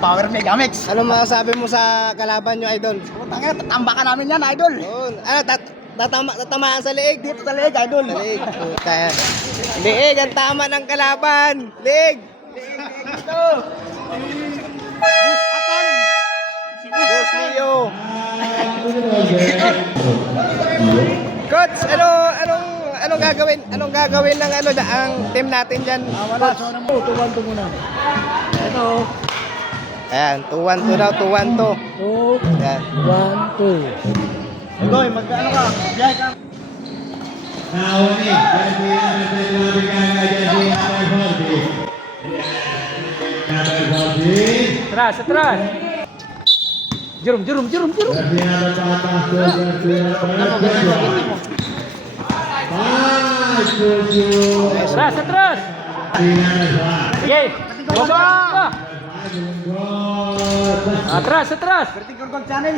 Power Mega Mix. Ano masasabi mo sa kalaban nyo, idol? Putang ina, tatambakan namin yan, idol. Yun. Ano, tatamaan sa leeg? Dito sa leeg, idol. Sa leeg. Puta. Leeg, ang tama ng kalaban. Leeg. Ito. Boss Leo. Coach, anong gagawin ng ang team natin diyan? Wala, so na mo. Tuwan to muna. Ito. Ayan, 2-1-2 daw, 2-1-2. Ayan. 1, 2. Goy, magkaano ka? Biyahe ka. Atras, atras. Jerum. Atras, atras. Sige. Atras. Berarti Gorgon Channel.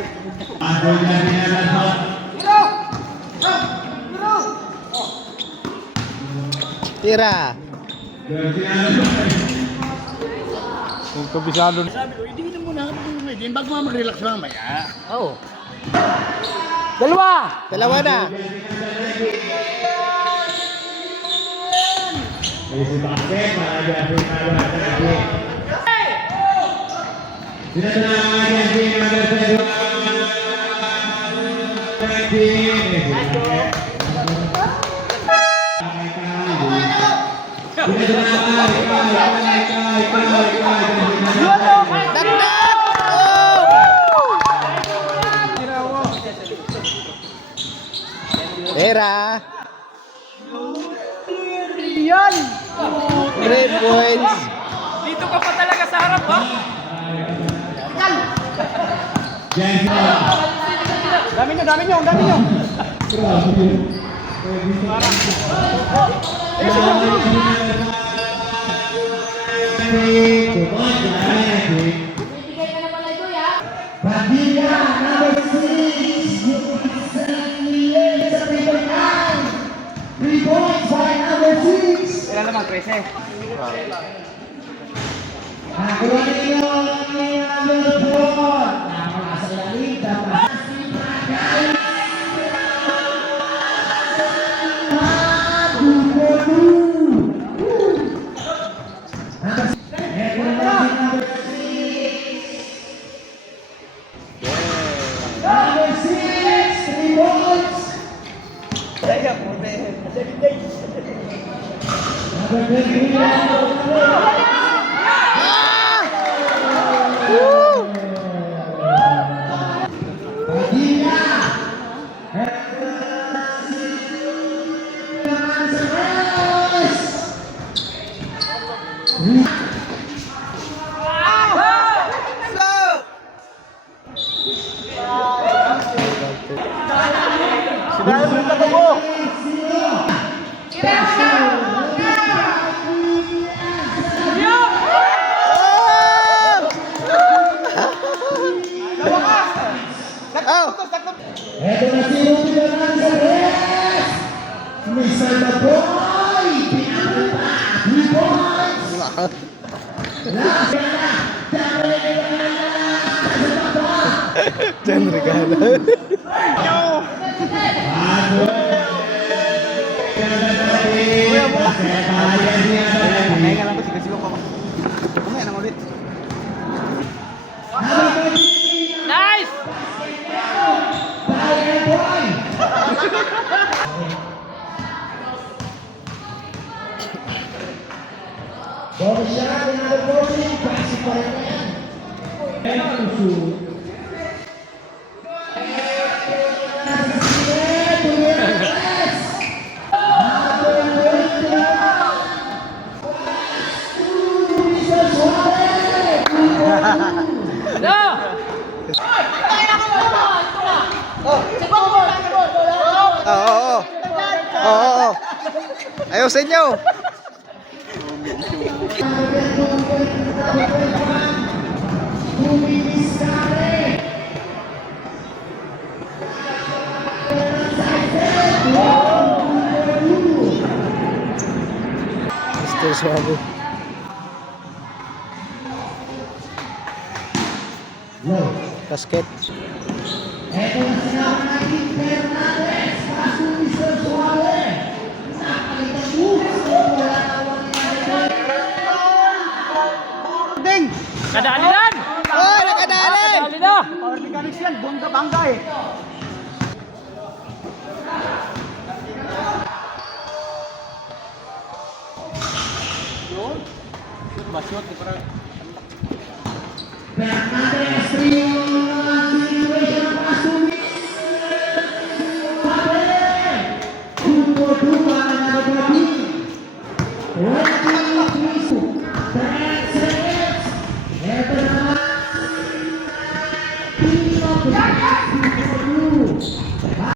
Tira. Yung kabisado. Sabi ko, hindi na muna ako din bago mag-relax mamaya. Oh. Dalawa. Dalawa na. Dakdak! Oh! Tira. Yan! 3 points. Dito ka pa talaga sa harap, ha? Dami nyo. Kailan naman, 13? Sinaya mo yung taga mo! Oh! Eto na si Rudy Hernandez! Mr. The Boy! Pinakal pa! 3 points! Diyan regalo. Kaya lang ko, sigaw ko. Kumaya nang ulit. Nice! Bonus shot, another voting, passing pa rin yan. Oo. Ayusin nyo. Mr. Suave. Low. Basket. Ito na sinabi natin, Fernandez. Pass to Mr. Suarez. Napalitan moves. Wala na Ding! Kadali lang! Oh, nakadali! Kadali na! Power mechanics yan, bongga-bangga eh. Yun. Shoot ba? Shoot. Di parang... Fernandez.